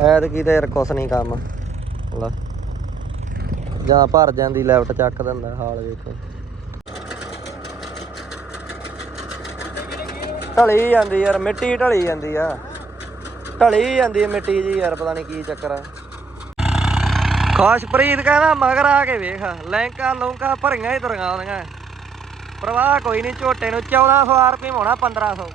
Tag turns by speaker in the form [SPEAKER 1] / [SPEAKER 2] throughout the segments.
[SPEAKER 1] ਐਤਕੀ ਤੇ ਯਾਰ ਕੁਛ ਨਹੀਂ ਕੰਮ। ਲੈ। ਜਾਂ ਭਰ ਜਾਂਦੀ ਲੈਫਟ ਚੱਕ ਦਿੰਦਾ ਹਾਲ ਵੇਖੋ। ਢਲੀ ਜਾਂਦੀ ਯਾਰ, ਮਿੱਟੀ ਢਲੀ ਜਾਂਦੀ ਆ। ਢਲੀ ਜਾਂਦੀ ਆ ਮਿੱਟੀ ਜੀ ਯਾਰ, ਪਤਾ ਨਹੀਂ ਕੀ ਚੱਕਰ ਆ। ਖੁਸ਼ਪ੍ਰੀਤ ਕਹਿੰਦਾ, ਮਗਰ ਆ ਕੇ ਵੇਖ, ਲੈਂਕਾ ਲੂੰਕਾ ਭਰੀਆਂ ਹੀ ਤੁਰੀਆਂ ਆਉਂਦੀਆਂ ਪ੍ਰਵਾਹ ਕੋਈ ਨਹੀਂ, ਝੋਟੇ ਨੂੰ 1400 ਰੁਪਏ ਹੋਣਾ 1500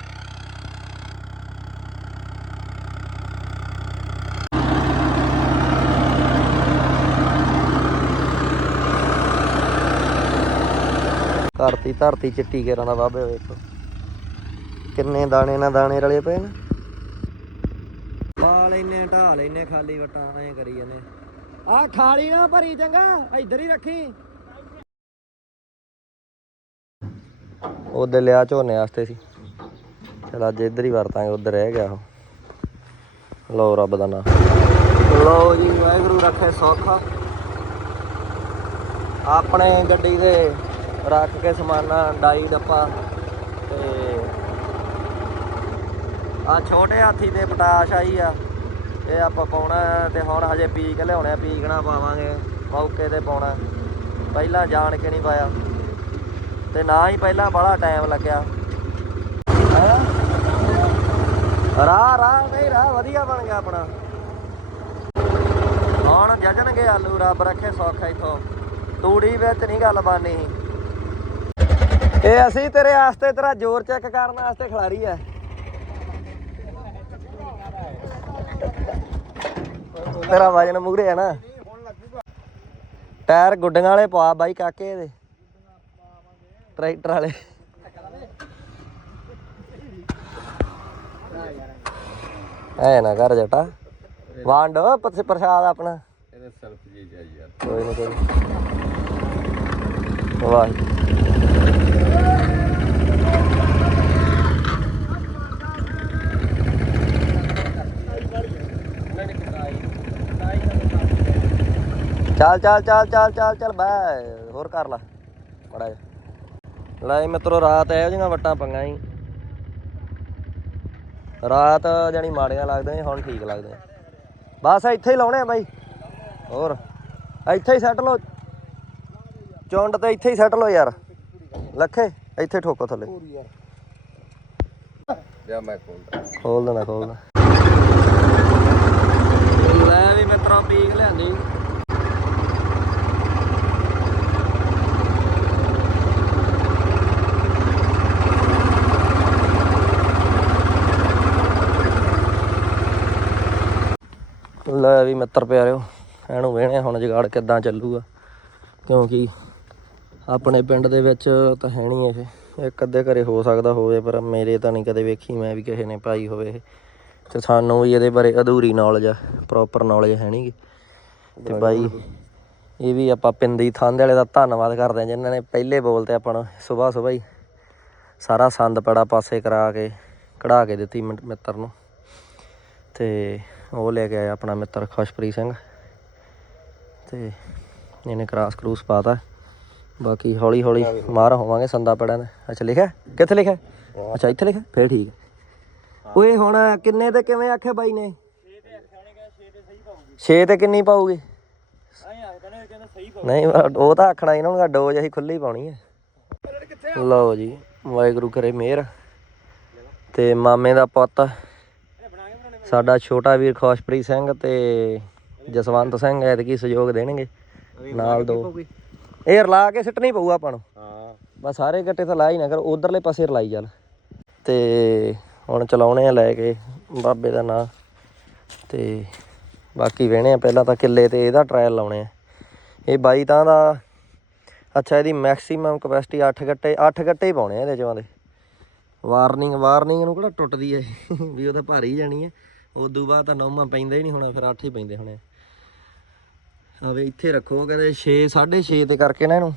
[SPEAKER 1] ਧਰਤੀ ਧਰਤੀ ਚਿੱਟੀ ਕੇਰਾਂ ਦਾ ਬਾਬੇ ਵੇਖੋ ਕਿੰਨੇ ਦਾਣੇ ਨਾ ਦਾਣੇ ਰਲੇ ਪਏ ਨੇ। ਪਾ ਲੈਨੇ ਢਾ ਲੈਨੇ ਖਾਲੀ ਵਟਾਂ ਐ ਕਰੀ ਜਾਂਦੇ। ਆ ਖਾਲੀ ਨਾ ਭਰੀ ਚੰਗਾ ਇੱਧਰ ਹੀ ਰੱਖੀ। ਉਹਦੇ ਲਿਆ ਝੋਨੇ ਵਾਸਤੇ ਸੀ। ਚਲ ਅੱਜ ਇੱਧਰ ਹੀ ਵਰਤਾਂਗੇ ਉੱਧਰ ਰਹਿ ਗਿਆ ਉਹ। ਲਓ ਰੱਬ ਦਾ ਨਾਮ ਲਓ ਜੀ ਵਾਹਿਗੁਰੂ ਰੱਖੇ ਸੌਖਾ। ਆਪਣੇ ਗੱਡੀ ਦੇ ਰੱਖ ਕੇ ਸਮਾਨਾ, ਡਾਈ ਡੱਪਾ ਤੇ ਆ ਛੋਟੇ ਹਾਥੀ ਤੇ ਪਟਾਸ਼ ਆਈ ਆ। ਇਹ ਆਪਾਂ ਪਾਉਣਾ ਹੈ ਤੇ ਹੁਣ ਹਜੇ ਪੀਕ ਲਿਆਉਣੇ ਪੀਕਣਾ ਪਾਵਾਂਗੇ, ਮੌਕੇ ਤੇ ਪਾਉਣਾ। ਪਹਿਲਾਂ ਜਾਣ ਕੇ ਨਹੀਂ ਪਾਇਆ। ਤੇ ਨਾ ਹੀ ਪਹਿਲਾਂ ਬੜਾ ਟਾਈਮ ਲੱਗਿਆ। ਰਾਹ ਰਾਹ ਨਹੀਂ, ਰਾਹ ਵਧੀਆ ਬਣ ਗਿਆ ਆਪਣਾ। ਹੁਣ ਜਜਣਗੇ ਆਲੂ, ਰੱਬ ਰੱਖੇ ਸੌਖਾ ਇਥੋਂ। ਤੂੜੀ ਵਿੱਚ ਨਹੀਂ ਗੱਲ ਬਾਨੀ। ਇਹ ਅਸੀਂ ਤੇਰੇ ਵਾਸਤੇ ਤੇਰਾ ਜ਼ੋਰ ਚੈੱਕ ਕਰਨ ਵਾਸਤੇ ਖਿਲਾਰੀ ਆ। ਤੇਰਾ ਵਜਨ ਮੂਰੇ ਆ ਨਾ। ਟਾਇਰ ਗੁੱਡੀਆਂ ਵਾਲੇ ਪਾ ਬਾਈ ਕਾਕੇ ਦੇ। ਟਰੈਕਟਰ ਵਾਲੇ। ਐ ਨਾ ਕਰ ਜਟਾ। ਵੰਡ ਪਤ ਪ੍ਰਸ਼ਾਦ ਆਪਣਾ।
[SPEAKER 2] ਇਹਦੇ ਸਲਫ ਜੀ ਜਾ ਯਾਰ।
[SPEAKER 1] ਕੋਈ ਨਾ ਕੋਈ ਵਾਹ। ਚੱਲ ਚੱਲ ਚੱਲ ਚੱਲ ਚੱਲ ਚੱਲ ਬੈ ਹੋਰ ਕਰ ਲਾ। ਬੜਾ ਲੈ ਮਿੱਤਰੋ ਰਾਤ ਇਹੋ ਜਿਹੀਆਂ ਵਟਾਂ ਪੰਗਾ ਹੀ ਰਾਤ ਜਾਨੀ ਮਾੜੀਆਂ ਲੱਗਦੀਆਂ ਸੀ, ਹੁਣ ਠੀਕ ਲੱਗਦੀਆਂ। ਬਸ ਇੱਥੇ ਹੀ ਲਾਉਣੇ ਆ ਬਾਈ। ਹੋਰ। ਇੱਥੇ ਹੀ ਸੈੱਟ ਲਓ ਚੁੰਡ ਤੇ ਇੱਥੇ ਹੀ ਸੈੱਟ ਲਓ ਯਾਰ। ਲੱਖੇ ਇੱਥੇ ਠੋਕੋ ਥੱਲੇ।
[SPEAKER 2] ਲਿਆ ਮੈਂ ਕੋਲ
[SPEAKER 1] ਖੋਲ ਦੇਣਾ ਖੋਲ ਦੇਣਾ। ਲੈ ਵੀ ਮਿੱਤਰੋ ਪੀਕ ਲਿਆਂਦੀ। ਲੈ ਵੀ ਮਿੱਤਰ ਪਿਆਰਿਓ ਇਹਨੂੰ ਵੇਹਣੇ ਹੁਣ ਜਗਾੜ ਕਿੱਦਾਂ ਚੱਲੂਗਾ। ਕਿਉਂਕਿ ਆਪਣੇ ਪਿੰਡ ਦੇ ਵਿੱਚ ਤਾਂ ਹੈ ਨਹੀਂ ਇਹ। ਇੱਕ ਅੱਧੇ ਘਰੇ ਹੋ ਸਕਦਾ ਹੋਵੇ, ਪਰ ਮੇਰੇ ਤਾਂ ਨਹੀਂ ਕਦੇ ਵੇਖੀ, ਮੈਂ ਵੀ ਕਿਸੇ ਨੇ ਪਾਈ ਹੋਵੇ ਇਹ। ਤੇ ਸਾਨੂੰ ਵੀ ਇਹਦੇ ਬਾਰੇ ਅਧੂਰੀ ਨੌਲੇਜ ਆ ਪ੍ਰੋਪਰ ਨੌਲੇਜ ਹੈ ਨਹੀਂਗੀ ਤੇ ਬਾਈ, ਇਹ ਵੀ ਆਪਾਂ ਪਿੰਦੀ ਥੰਦ ਵਾਲੇ ਦਾ ਧੰਨਵਾਦ ਕਰਦੇ ਹਾਂ, ਜਿਨ੍ਹਾਂ ਨੇ ਪਹਿਲੇ ਬੋਲ ਤੇ ਆਪਾਂ ਨੂੰ ਸਵੇਰ ਸਵੇਰ ਹੀ ਸਾਰਾ ਸੰਦ ਪੜਾ ਪਾਸੇ ਕਰਾ ਕੇ, ਕਢਾ ਕੇ ਦਿੱਤੀ ਮਿ- ਮਿੱਤਰ ਨੂੰ। ਤੇ ਉਹ ਲੈ ਕੇ ਆਇਆ ਆਪਣਾ ਮਿੱਤਰ ਖੁਸ਼ਪ੍ਰੀਤ ਸਿੰਘ। ਤੇ ਇਹਨੇ ਕਰਾਸ ਕਰੂਸ ਪਾਤਾ ਬਾਕੀ ਹੌਲੀ ਹੌਲੀ ਮਾਰ ਹੋਵਾਂਗੇ ਸੰਦਾ ਪੜਾਂ ਦਾ। ਅੱਛਾ ਲਿਖਿਆ? ਕਿੱਥੇ ਲਿਖਿਆ? ਅੱਛਾ ਇੱਥੇ ਲਿਖਿਆ? ਫੇਰ ਠੀਕ ਹੈ। ਓਏ ਹੁਣ ਕਿੰਨੇ ਤੇ ਕਿਵੇਂ ਆਖਿਆ ਬਾਈ ਨੇ? 6 ਤੇ ਕਿੰਨੀ ਪਾਉਗੇ ਨਹੀਂ ਉਹ ਤਾਂ ਆਖਣਾ ਇਹਨਾਂ ਨੂੰ ਡੋਜ ਅਸੀਂ ਖੁੱਲੀ ਪਾਉਣੀ ਹੈ। ਲਓ ਜੀ ਵਾਹਿਗੁਰੂ ਕਰੇ ਮਿਹਰ। ਤੇ ਮਾਮੇ ਦਾ ਪੁੱਤ ਸਾਡਾ ਛੋਟਾ ਵੀਰ ਖੁਸ਼ਪ੍ਰੀਤ ਸਿੰਘ ਤੇ ਜਸਵੰਤ ਸਿੰਘ ਐਤਕੀ ਸਹਿਯੋਗ ਦੇਣਗੇ। ਨਾਲ ਦੋ। ਇਹ ਰਲਾ ਕੇ ਸਿੱਟਣੀ ਪਊ ਆਪਾਂ ਨੂੰ।
[SPEAKER 2] ਹਾਂ।
[SPEAKER 1] ਬਸ ਸਾਰੇ ਗੱਟੇ ਤਾਂ ਲਾ ਹੀ ਨਾ ਕਰ ਉਧਰਲੇ ਪਾਸੇ ਰਲਾਈ ਚੱਲ। ਤੇ ਹੁਣ ਚਲਾਉਣੇ ਆ ਲੈ ਕੇ ਬਾਬੇ ਦਾ ਨਾਂ। ਤੇ ਬਾਕੀ ਵੇਣੇ ਆ ਪਹਿਲਾਂ ਤਾਂ ਕਿੱਲੇ ਤੇ ਇਹਦਾ ਟ੍ਰਾਇਲ ਲਾਉਣੇ ਆ। ਇਹ ਬਾਈ ਤਾਂ ਦਾ ਅੱਛਾ ਇਹਦੀ ਮੈਕਸਿਮਮ ਕਪੈਸਿਟੀ 8 ਗੱਟੇ 8 ਗੱਟੇ ਹੀ ਪਾਉਣੇ ਆ ਇਹਦੇ ਚੋਂ ਦੇ। ਵਾਰਨਿੰਗ ਵਾਰਨਿੰਗ ਨੂੰ ਕਿਹੜਾ ਟੁੱਟਦੀ ਐ ਵੀ ਉਹ ਤਾਂ ਭਾਰੀ ਜਾਣੀ ਐ ਉਦੋਂ ਬਾਅਦ ਤਾਂ ਨੌਮਾ ਪੈਂਦਾ ਹੀ ਨਹੀਂ ਹੋਣਾ ਫਿਰ 8 ਹੀ ਪੈਂਦੇ ਹੋਣੇ ਆਵੇ ਇੱਥੇ ਰੱਖੋ, ਕਹਿੰਦੇ 6 6.5 ਤੇ ਕਰਕੇ ਨਾ ਇਹਨੂੰ,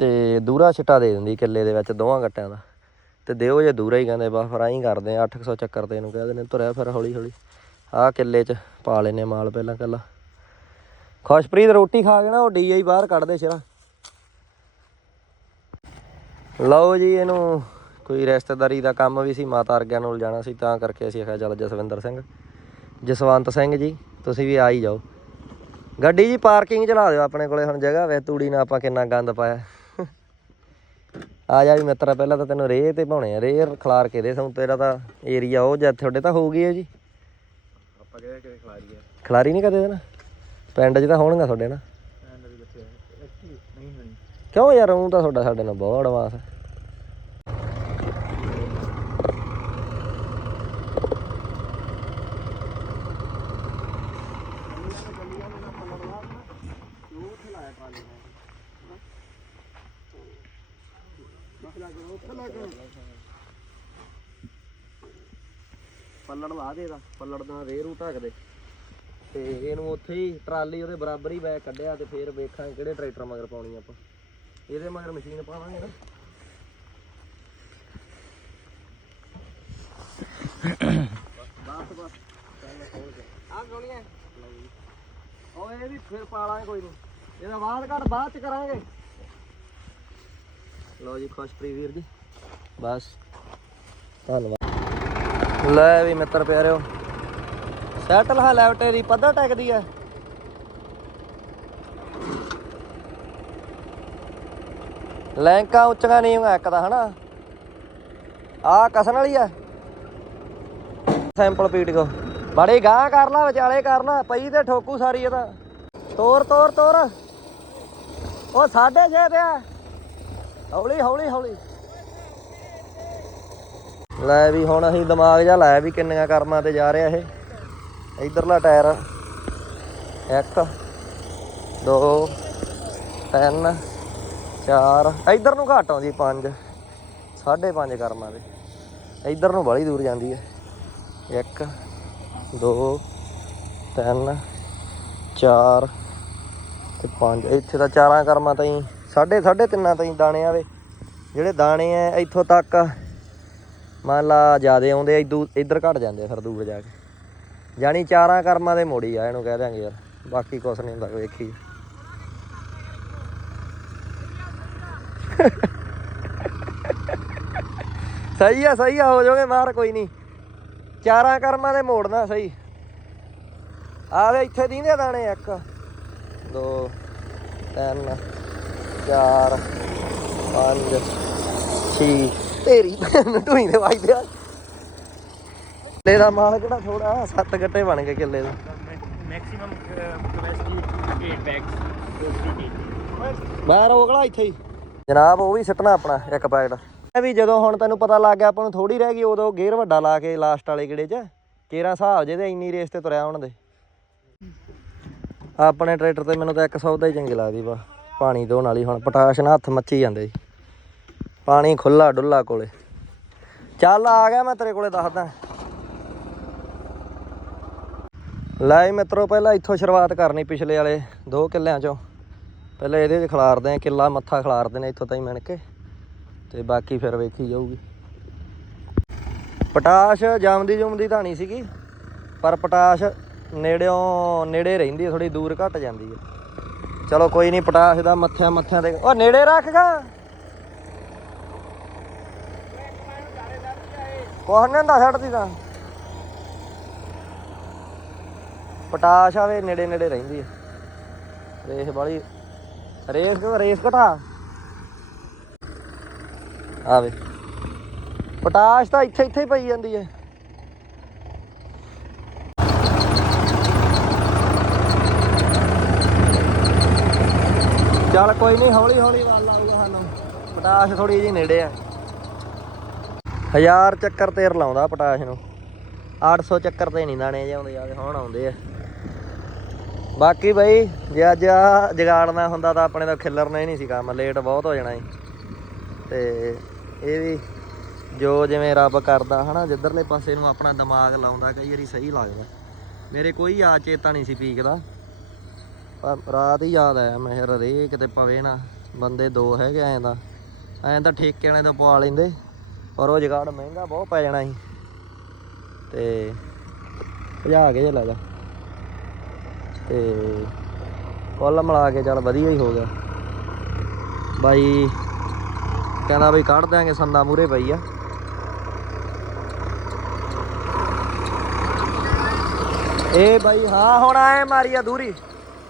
[SPEAKER 1] ਤੇ ਦੂਰਾ ਛਿੱਟਾ ਦੇ ਦਿੰਦੀ ਕਿੱਲੇ ਦੇ ਵਿੱਚ ਦੋਵਾਂ ਗੱਟਿਆਂ ਦਾ। ਤੇ ਦਿਓ ਜੇ ਦੂਰਾ ਹੀ, ਕਹਿੰਦੇ ਬਸ ਫਿਰ ਆਈ ਕਰਦੇ ਆ 800 ਚੱਕਰ ਤੇ ਇਹਨੂੰ ਕਹਿ ਦਿੰਦੇ ਤੁਰਿਆ ਫਿਰ ਹੌਲੀ ਹੌਲੀ ਆਹ ਕਿੱਲੇ 'ਚ ਪਾ ਲੈਨੇ ਮਾਲ ਪਹਿਲਾਂ ਕੱਲਾ ਖੁਸ਼ਪ੍ਰੀਤ, ਰੋਟੀ ਖਾ ਕੇ ਨਾ ਉਹ ਡੀਆਈ ਬਾਹਰ ਕੱਢ ਦੇ ਸ਼ਰਾ। ਲਓ ਜੀ, ਇਹਨੂੰ ਕੋਈ ਰਿਸ਼ਤੇਦਾਰੀ ਦਾ ਕੰਮ ਵੀ ਸੀ, ਮਾਤਾ ਅਰਗਿਆ ਨੂੰ ਜਾਣਾ ਸੀ, ਤਾਂ ਕਰਕੇ ਅਸੀਂ ਆਖਿਆ, ਚੱਲ ਜਸਵਿੰਦਰ ਸਿੰਘ। ਜਸਵੰਤ ਸਿੰਘ ਜੀ, ਤੁਸੀਂ ਵੀ ਆ ਹੀ ਜਾਓ। ਗੱਡੀ ਜੀ ਪਾਰਕਿੰਗ ਚ ਲਾ ਦਿਓ ਆਪਣੇ ਕੋਲੇ ਹੁਣ ਜਗ੍ਹਾ ਵੇ ਤੂੜੀ ਨਾਲ ਆਪਾਂ ਕਿੰਨਾ ਗੰਦ ਪਾਇਆ। ਆ ਜਾ ਵੀ ਮਿੱਤਰਾ ਪਹਿਲਾਂ ਤਾਂ ਤੈਨੂੰ ਰੇਹ ਤੇ ਪਾਉਣੇ ਆ ਰੇਹ ਖਲਾਰ ਕੇ ਦੇ ਸਗੋਂ ਤੇਰਾ ਤਾਂ ਏਰੀਆ ਉਹ ਜਾਂ ਤੁਹਾਡੇ ਤਾਂ ਹੋਊਗੀ ਹੈ ਜੀ।
[SPEAKER 2] ਆਪਾਂ ਕਿਹੜੇ ਕਿਹੜੇ ਖਿਲਾੜੀ ਆ?
[SPEAKER 1] ਖਲਾਰੀ ਨਹੀਂ ਕਦੇ ਨਾ ਪਿੰਡ 'ਚ ਤਾਂ ਹੋਣਗਾ ਤੁਹਾਡੇ ਨਾ।
[SPEAKER 2] ਐਂਡ ਵੀ ਕਿੱਥੇ ਨਹੀਂ ਹੋਣੀ।
[SPEAKER 1] ਕਿਉਂ ਯਾਰ ਉਹ ਤਾਂ ਤੁਹਾਡਾ ਸਾਡੇ ਨਾਲ ਬਹੁਤ ਐਡਵਾਂਸ ਹੈ ਪੱਲੜ ਲਾ ਦੇ ਦਾ ਪੱਲੜ ਦਾ ਰੇ ਰੂ ਢੱਕ ਦੇ ਤੇ ਇਹਨੂੰ ਉੱਥੇ ਹੀ ਟਰਾਲੀ ਉਹਦੇ ਬਰਾਬਰ ਹੀ ਬੈਗ ਕੱਢਿਆ ਤੇ ਫੇਰ ਵੇਖਾਂਗੇ ਕਿਹੜੇ ਟਰੈਕਟਰ ਮਗਰ ਪਾਉਣੀ ਆਪਾਂ। ਇਹਦੇ ਮਗਰ ਮਸ਼ੀਨ ਪਾਵਾਂਗੇ ਨਾ। ਬਸ ਬਸ। ਆ ਗੋਲੀਆਂ। ਓਏ ਇਹ ਵੀ ਫਿਰ ਪਾ ਲਾਂਗੇ ਕੋਈ ਨਹੀਂ। ਇਹਦਾ ਬਾਅਦ ਘੱਟ ਬਾਅਦ ਚ ਕਰਾਂਗੇ। ਲਓ ਜੀ ਖੁਸ਼ਪ੍ਰੀਤ ਵੀਰ ਜੀ। ਬਸ। ਧੰਨਵਾਦ। ਲੈ ਵੀ ਮਿੱਤਰ ਪਿਆਰਿਓ। ਸੈਟਲ ਹੈ ਲੈਵਟੇ ਪੱਧਰ ਟੈਕਦੀ ਹੈ। ਲੈਂਕਾਂ ਉੱਚੀਆਂ ਨਹੀਂ ਹੋਗਾ ਇੱਕ ਤਾਂ ਹਨਾ। ਆ ਕਸਣ ਵਾਲੀ ਆ ਸੈਂਪਲ ਪੀਟ ਕੋ। ਬੜੀ ਗਾਂ ਕਰ ਲਾ, ਵਿਚਾਲੇ ਕਰ ਲਾ, ਪਈ ਤੇ ਠੋਕੂ ਸਾਰੀ ਇਹਦਾ ਤੋਰ ਤੋਰ ਤੋਰ। ਉਹ 6.5 ਤੇ ਆ। ਹੌਲੀ ਹੌਲੀ ਹੌਲੀ। ਲੈ ਵੀ ਹੁਣ ਅਸੀਂ ਦਿਮਾਗ ਜਾ ਲਾਇਆ ਵੀ ਕਿੰਨੀਆਂ ਕਰਮਾਂ ਤੇ ਜਾ ਰਿਹਾ ਇਹ। ਇਧਰਲਾ ਟਾਇਰ। 1 2 3 4 ਇਧਰ ਨੂੰ ਘੱਟ ਆਉਂਦੀ 5 5.5 ਕਰਮਾਂ ਦੇ। ਇਧਰ ਨੂੰ ਬੜੀ ਦੂਰ ਜਾਂਦੀ ਹੈ। 1 2 3 4 ਤੇ 5 ਇੱਥੇ ਤਾਂ ਚਾਰਾਂ ਕਰਮਾਂ ਤਾਈਂ, ਸਾਢੇ ਸਾਢੇ ਤਿੰਨਾਂ ਤਾਈਂ ਦਾਣੇ ਆਵੇ ਜਿਹੜੇ ਦਾਣੇ ਆ, ਇੱਥੋਂ ਤੱਕ ਮੰਨ ਲਾ, ਜਿਆਦੇ ਆਉਂਦੇ ਆ ਇੱਧਰ ਘਟ ਜਾਂਦੇ ਆ ਫਿਰ ਦੂਰ ਜਾ ਕੇ। ਜਾਣੀ ਚਾਰਾਂ ਕਰਮਾਂ ਦੇ ਮੋੜੀ ਆ, ਇਹਨੂੰ ਕਹਿ ਦਿਆਂਗੇ ਯਾਰ। ਬਾਕੀ ਕੁਛ ਨਹੀਂ ਹੁੰਦਾ, ਵੇਖੀ। ਸਹੀ ਆ ਸਹੀ ਆ, ਹੋ ਜਾਓਗੇ ਮਾਰ ਕੋਈ ਨਹੀਂ ਚਾਰਾਂ ਕਰਮਾਂ ਦੇ ਮੋੜਨਾ, ਸਹੀ। ਆਵੇ ਇੱਥੇ ਦੀਂਦੇ ਦਾਣੇ 1 2 3 4 5 6 ਤੇਰੀ ਟੂਈ ਦੇ ਵੱਜਦੇ ਆ। ਕਿੱਲੇ ਦਾ ਮਾਲ ਕਿਹੜਾ ਥੋੜਾ ਸੱਤ ਗੱਟੇ ਬਣ ਗਏ ਕਿੱਲੇ ਦਾ।
[SPEAKER 2] ਮੈਕਸਿਮਮ ਕੈਪੈਸਿਟੀ 8 ਬੈਗਸ
[SPEAKER 1] ਮੈਂ ਰੋਕਲਾ ਇੱਥੇ ਹੀ। ਜਨਾਬ ਉਹ ਵੀ ਸਿੱਟਣਾ ਆਪਣਾ ਇੱਕ ਪੈਕਟ ਇਹ ਵੀ ਜਦੋਂ ਹੁਣ ਤੈਨੂੰ ਪਤਾ ਲੱਗ ਗਿਆ ਆਪਾਂ ਨੂੰ ਥੋੜੀ ਰਹਿ ਗਈ ਉਦੋਂ ਗੇਅਰ ਵੱਡਾ ਲਾ ਕੇ ਲਾਸਟ ਵਾਲੇ ਗੇੜੇ 'ਚ? ਕੇਰਾ ਹਿਸਾਬ ਜੇ ਤੇ ਇੰਨੀ ਰੇਸ ਤੇ ਤੁਰਿਆ ਹੁਣ ਦੇ। ਆਪਣੇ ਟਰੈਕਟਰ ਤੇ ਮੈਨੂੰ ਤਾਂ ਇੱਕ ਸੌਦਾ ਹੀ ਚੰਗੀ ਲੱਗਦੀ ਵਾ। ਪਾਣੀ ਧੋਣ ਵਾਲੀ ਹੁਣ ਪਟਾਸ਼ ਨਾਲ ਹੱਥ ਮੱਚੀ ਜਾਂਦੇ ਜੀ ਪਾਣੀ ਖੁੱਲਾ ਡੁੱਲਾ ਕੋਲੇ। ਚੱਲ ਆ ਗਿਆ ਮੈਂ ਤੇਰੇ ਕੋਲੇ ਦੱਸਦਾ। ਲੈ ਜੀ ਮਿੱਤਰੋ, ਪਹਿਲਾਂ ਇੱਥੋਂ ਸ਼ੁਰੂਆਤ ਕਰਨੀ ਪਿਛਲੇ ਵਾਲੇ ਦੋ ਕਿੱਲਿਆਂ ਚੋਂ। ਪਹਿਲਾਂ ਇਹਦੇ 'ਚ ਖਿਲਾਰਦੇ ਆ ਕਿੱਲਾ ਮੱਥਾ ਖਿਲਾਰਦੇ ਨੇ ਇੱਥੋਂ ਤਾਈ ਮਿਣ ਕੇ। ਤੇ ਬਾਕੀ ਫਿਰ ਵੇਖੀ ਜਾਊਗੀ। ਪਟਾਸ਼ ਜੰਮਦੀ ਜੁਮਦੀ ਤਾਂ ਨਹੀਂ ਸੀਗੀ, ਪਰ ਪਟਾਸ਼ ਨੇੜਿਓਂ, ਨੇੜੇ ਰਹਿੰਦੀ ਥੋੜੀ ਦੂਰ ਘਟ ਜਾਂਦੀ ਹੈ ਚਲੋ ਕੋਈ ਨਹੀਂ, ਪਟਾਸ਼ ਦਾ ਮੱਥਿਆਂ ਮੱਥਿਆਂ ਤੇ ਉਹ ਨੇੜੇ ਰੱਖਗਾ ਕੋਹ ਨੇ ਦਾ ਛੱਡਦੀ ਤਾਂ। ਪਟਾਸ਼ ਆਵੇ ਨੇੜੇ ਨੇੜੇ ਰਹਿੰਦੀ ਹੈ ਰੇਸ ਵਾਲੀ, ਰੇਸ ਰੇਸ ਘਟਾ? ਆਵੇ ਪਟਾਸ਼ ਤਾਂ ਇੱਥੇ ਇੱਥੇ ਹੀ ਪਈ ਜਾਂਦੀ ਹੈ ਚੱਲ ਕੋਈ ਨਹੀਂ, ਹੌਲੀ ਹੌਲੀ ਵੱਲ ਆਊਗਾ ਸਾਨੂੰ। ਪਟਾਸ਼ ਥੋੜੀ ਜਿਹੀ ਨੇੜੇ ਆ। ਹਜ਼ਾਰ ਚੱਕਰ ਤੇਰ ਲਾਉਂਦਾ ਪਟਾਸ਼ ਨੂੰ। 800 ਚੱਕਰ ਤੇ ਨਹੀਂ ਦਾਣੇ ਜਾਂਦੇ ਆ, ਹੁਣ ਆਉਂਦੇ ਆ। ਬਾਕੀ ਬਈ, ਜੇ ਅੱਜ ਆ ਜਗਾੜਨਾ ਹੁੰਦਾ ਤਾਂ ਆਪਣੇ ਤਾਂ ਖਿੱਲਰਨਾ ਹੀ ਨਹੀਂ ਸੀ ਕੰਮ ਲੇਟ ਬਹੁਤ ਹੋ ਜਾਣਾ ਸੀ ਤੇ ਇਹ ਵੀ ਜੋ ਜਿਵੇਂ ਰੱਬ ਕਰਦਾ, ਹਨਾ, ਜਿੱਧਰਲੇ ਪਾਸੇ ਨੂੰ ਆਪਣਾ ਦਿਮਾਗ ਲਾਉਂਦਾ, ਕਈ ਵਾਰੀ ਸਹੀ ਲੱਗਦਾ। ਮੇਰੇ ਕੋਈ ਯਾਦ ਚੇਤਾ ਨਹੀਂ ਸੀ ਪੀਕ ਦਾ। ਪਰ ਰਾਤ ਹੀ ਯਾਦ ਆਇਆ ਮੈਂ ਕਿਹਾ ਰੇ ਕਿਤੇ ਪਵੇ ਨਾ, ਬੰਦੇ ਦੋ ਹੈਗੇ ਐਂ ਦਾ ਐਂ ਤਾਂ ਠੇਕੇ ਵਾਲੇ ਤੋਂ ਪਵਾ ਲੈਂਦੇ, ਪਰ ਉਹ ਜਗਾੜ ਮਹਿੰਗਾ ਬਹੁਤ ਪੈ ਜਾਣਾ ਸੀ। ਤੇ ਭਜਾ ਕੇ ਜੇ ਲੈ ਜਾ। ਤੇ ਕੁੱਲ ਮਿਲਾ ਕੇ ਚੱਲ ਵਧੀਆ ਹੀ ਹੋ ਗਿਆ। ਬਾਈ ਕਹਿੰਦਾ ਬਈ ਕੱਢ ਦਿਆਂਗੇ ਸੰਦਾ ਮੂਰੇ ਪਈ ਆ। ਇਹ ਬਾਈ, ਹਾਂ, ਹੁਣ ਆਏ ਮਾਰੀ ਆ ਦੂਰੀ।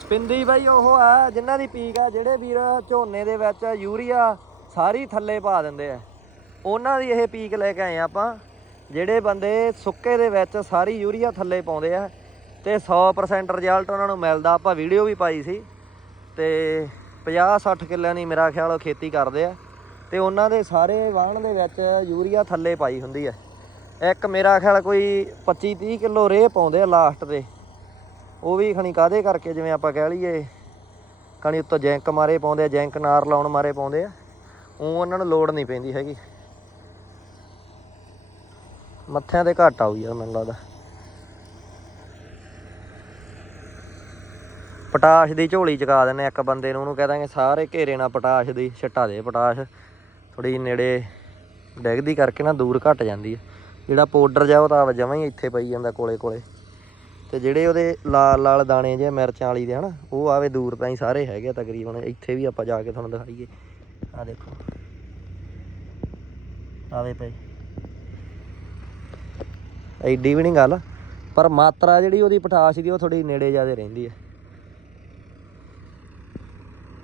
[SPEAKER 1] ਪਿੰਦੀ ਬਾਈ ਉਹ ਆ, ਜਿਨ੍ਹਾਂ ਦੀ ਪੀਕ ਆ, ਜਿਹੜੇ ਵੀਰ ਝੋਨੇ ਦੇ ਵਿੱਚ ਯੂਰੀਆ ਸਾਰੀ ਥੱਲੇ ਪਾ ਦਿੰਦੇ ਆ। ਉਹਨਾਂ ਦੀ ਇਹ ਪੀਕ ਲੈ ਕੇ ਆਏ ਆ ਆਪਾਂ, ਜਿਹੜੇ ਬੰਦੇ ਸੁੱਕੇ ਦੇ ਵਿੱਚ ਸਾਰੀ ਯੂਰੀਆ ਥੱਲੇ ਪਾਉਂਦੇ ਆ। ਤੇ 100% ਰਿਜ਼ਲਟ ਉਹਨਾਂ ਨੂੰ ਮਿਲਦਾ। ਆਪਾਂ ਵੀਡੀਓ ਵੀ ਪਾਈ ਸੀ ਤੇ 50 60 ਕਿੱਲਿਆਂ ਦੀ ਮੇਰਾ ਖਿਆਲ ਉਹ ਖੇਤੀ ਕਰਦੇ ਆ। ਤੇ ਉਹਨਾਂ ਦੇ ਸਾਰੇ ਵਾਹਣ ਦੇ ਵਿੱਚ ਯੂਰੀਆ ਥੱਲੇ ਪਾਈ ਹੁੰਦੀ ਹੈ ਇੱਕ ਮੇਰਾ ਖਿਆਲ ਕੋਈ 25 30 ਕਿਲੋ ਰੇਹ ਪਾਉਂਦੇ ਆ ਲਾਸਟ ਤੇ। ਉਹ ਵੀ ਖਣੀ ਕਾਦੇ ਕਰਕੇ ਜਿਵੇਂ ਆਪਾਂ ਕਹਿ ਲਈਏ, ਖਣੀ ਉੱਤੋਂ ਜੈਂਕ ਮਾਰੇ ਪਾਉਂਦੇ ਆ, ਜੈਂਕ ਨਾਰ ਲਾਉਣ ਮਾਰੇ ਪਾਉਂਦੇ ਆ। ਉਹ ਉਹਨਾਂ ਨੂੰ ਲੋੜ ਨਹੀਂ ਪੈਂਦੀ ਹੈਗੀ। ਮੱਥਿਆਂ ਤੇ ਘੱਟ ਆਊ ਯਾਰ ਮੈਨੂੰ ਲੱਗਦਾ। ਪਟਾਸ਼ ਦੀ ਝੋਲੀ ਚਕਾ ਦਿੰਨੇ ਇੱਕ ਬੰਦੇ ਨੂੰ, ਉਹਨੂੰ ਕਹਿ ਦਾਂਗੇ ਸਾਰੇ ਘੇਰੇ ਨਾਲ ਪਟਾਸ਼ ਦੀ, ਛਟਾ ਦੇ ਪਟਾਸ਼। ਥੋੜੀ ਨੇੜੇ ਡਿੱਗਦੀ ਕਰਕੇ ਨਾ ਦੂਰ ਘਟ ਜਾਂਦੀ ਹੈ ਜਿਹੜਾ ਪਾਊਡਰ ਜਾ ਉਹ ਤਾਂ ਜਮਾਂ ਹੀ ਇੱਥੇ ਪਈ ਜਾਂਦਾ ਕੋਲੇ ਕੋਲੇ। ਤੇ ਜਿਹੜੇ ਉਹਦੇ ਲਾਲ ਲਾਲ ਦਾਣੇ ਜੇ ਮਿਰਚਾਂ ਵਾਲੀ ਦੇ ਹਨਾ, ਉਹ ਆਵੇ ਦੂਰ ਤਾਂ ਹੀ ਸਾਰੇ ਹੈਗੇ ਆ ਤਕਰੀਬਨ, ਇੱਥੇ ਵੀ ਆਪਾਂ ਜਾ ਕੇ ਤੁਹਾਨੂੰ ਦਿਖਾਈਏ। ਆ ਦੇਖੋ। ਆਵੇ ਪਈ ਐਡੀ ਵੀ ਨਹੀਂ ਗੱਲ, ਪਰ ਮਾਤਰਾ ਜਿਹੜੀ ਉਹਦੀ ਪਟਾਸ਼ ਦੀ ਉਹ ਥੋੜੀ ਨੇੜੇ ਜਿਆਦੇ ਰਹਿੰਦੀ ਹੈ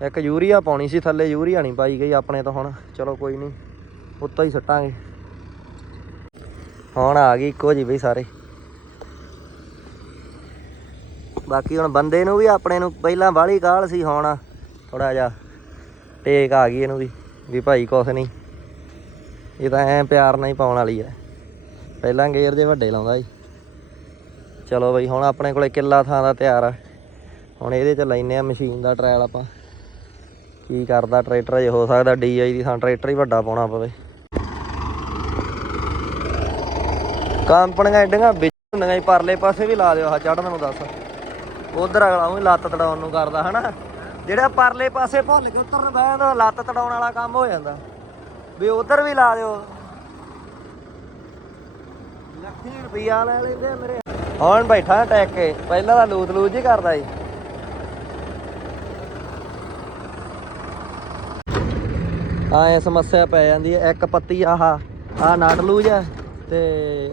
[SPEAKER 1] ਇੱਕ ਯੂਰੀਆ ਪਾਉਣੀ ਸੀ ਥੱਲੇ, ਯੂਰੀਆ ਨਹੀਂ ਪਾਈ ਗਈ ਆਪਣੇ ਤੋਂ ਹੁਣ। ਚਲੋ ਕੋਈ ਨਹੀਂ, ਉੱਤੋਂ ਹੀ ਸੱਟਾਂਗੇ। ਹੁਣ ਆ ਗਈ ਇੱਕੋ ਜੀ ਬਈ ਸਾਰੇ। ਬਾਕੀ ਹੁਣ ਬੰਦੇ ਨੂੰ ਵੀ ਆਪਣੇ ਨੂੰ, ਪਹਿਲਾਂ ਬਾਹਲੀ ਕਾਹਲ ਸੀ, ਹੁਣ ਥੋੜਾ ਜਿਹਾ ਟੇਕ ਆ ਗਈ ਇਹਨੂੰ ਵੀ ਵੀ ਭਾਈ ਕੁਛ ਨਹੀਂ। ਇਹ ਤਾਂ ਐ ਪਿਆਰ ਨਾਲ ਹੀ ਪਾਉਣ ਵਾਲੀ ਐ ਪਹਿਲਾਂ ਗੇਅਰ ਦੇ ਵੱਡੇ ਲਾਉਂਦਾ ਸੀ। ਚਲੋ ਬਈ ਹੁਣ ਆਪਣੇ ਕੋਲੇ ਕਿੱਲਾ ਥਾਂ ਦਾ ਤਿਆਰ ਆ। ਹੁਣ ਇਹਦੇ ਚ ਲੈਨੇ ਆ ਮਸ਼ੀਨ ਦਾ ਟ੍ਰਾਇਲ ਆਪਾਂ। ਕੀ ਕਰਦਾ, ਟਰੈਕਟਰ ਜੇ ਹੋ ਸਕਦਾ ਡੀਆਈ ਦੀ ਸਾਨੂੰ ਟਰੈਕਟਰ ਹੀ ਵੱਡਾ ਪਾਉਣਾ ਪਵੇ। ਕੰਪਨੀਆਂ ਐਡੀਆਂ ਵਿੱਚ ਹੁੰਦੀਆਂ ਜੀ, ਪਰਲੇ ਪਾਸੇ ਵੀ ਲਾ ਦਿਓ ਆ ਚੜਨ ਨੂੰ ਦੱਸ। ਉਧਰ ਅਗਲਾ ਉਹ ਲੱਤ ਤੜਾਉਣ ਨੂੰ ਕਰਦਾ, ਹਨਾ? ਜਿਹੜਾ ਪਰਲੇ ਪਾਸੇ ਭੁੱਲ ਕੇ ਉੱਤਰ ਬਹਿੰਦਾ ਲੱਤ ਤੜਾਉਣ ਵਾਲਾ ਕੰਮ ਹੋ ਜਾਂਦਾ। ਵੀ ਉਧਰ ਵੀ ਲਾ ਦਿਓ। ਲੱਖੀ ਰੁਪਈਆ ਲੈ ਲੈਂਦੇ ਮੇਰੇ। ਹੁਣ ਬੈਠਾ ਟੈਕ ਕੇ, ਪਹਿਲਾਂ ਤਾਂ ਲੂਤ ਲੂਤ ਹੀ ਕਰਦਾ ਸੀ। ਆਏ ਸਮੱਸਿਆ ਪੈ ਜਾਂਦੀ ਹੈ ਇੱਕ ਪੱਤੀ ਆਹ ਆ ਨਾਟ ਲੂਜ ਹੈ ਤੇ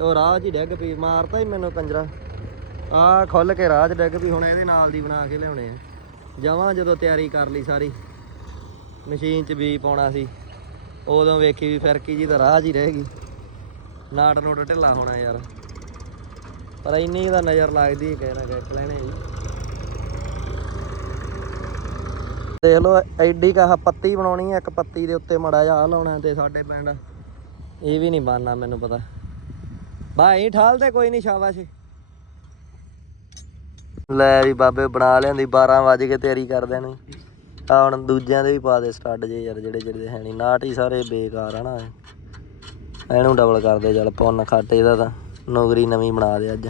[SPEAKER 1] ਉਹ ਰਾਹ 'ਚ ਹੀ ਡਿੱਗ ਪਈ ਮਾਰਤਾ ਹੀ ਮੈਨੂੰ ਕੰਜਰਾ। ਆ ਖੁੱਲ ਕੇ ਰਾਹ 'ਚ ਡਿੱਗ ਪਈ ਹੁਣ ਇਹਦੇ ਨਾਲ ਦੀ ਬਣਾ ਕੇ ਲਿਆਉਣੇ ਆ। ਜਮਾਂ ਜਦੋਂ ਤਿਆਰੀ ਕਰ ਲਈ ਸਾਰੀ। ਮਸ਼ੀਨ 'ਚ ਵੀ ਪਾਉਣਾ ਸੀ। ਉਦੋਂ ਵੇਖੀ ਵੀ ਫਿਰਕੀ ਜੀ ਤਾਂ ਰਾਹ 'ਚ ਹੀ ਰਹਿ ਗਈ। ਨਾਟ ਨੂਟ ਢਿੱਲਾ ਹੋਣਾ ਯਾਰ। ਪਰ ਇੰਨੀ ਤਾਂ ਨਜ਼ਰ ਲੱਗਦੀ ਹੈ, ਨਾ ਕਿਸੇ ਲੈਣੇ ਜੀ। ਦੇਖ ਲਓ, ਐਡੀ ਕਾ ਪੱਤੀ ਬਣਾਉਣੀ ਹੈ ਇੱਕ ਪੱਤੀ ਦੇ ਉੱਤੇ ਮੜਾ ਜਾ ਆ ਲਾਉਣਾ ਤੇ ਸਾਡੇ ਪਿੰਡ। ਇਹ ਵੀ ਨਹੀਂ ਬਣਨਾ ਮੈਨੂੰ ਪਤਾ। ਭਾਈ, ਠਾਲ ਤੇ ਕੋਈ ਨਹੀਂ, ਸ਼ਾਬਾਸ਼। ਲੈ ਵੀ ਬਾਬੇ, ਬਣਾ ਲਿਆਂਦੀ 12 ਵਜ ਕੇ ਤਿਆਰੀ ਕਰ ਦੇਣੀ। ਆ ਹੁਣ ਦੂਜਿਆਂ ਦੇ ਵੀ ਪਾ ਦੇ ਸਟੱਡ ਜੇ ਯਾਰ, ਜਿਹੜੇ ਜਿਹੜੇ ਹੈ ਨਹੀਂ। ਨਾਟ ਹੀ ਸਾਰੇ ਬੇਕਾਰ ਆ ਨਾ ਇਹਨੂੰ ਡਬਲ ਕਰਦੇ ਚੱਲ ਪੁੰਨ ਖੱਟ ਦਾ ਤਾਂ। ਨੌਕਰੀ ਨਵੀਂ ਬਣਾ ਦੇ ਅੱਜ।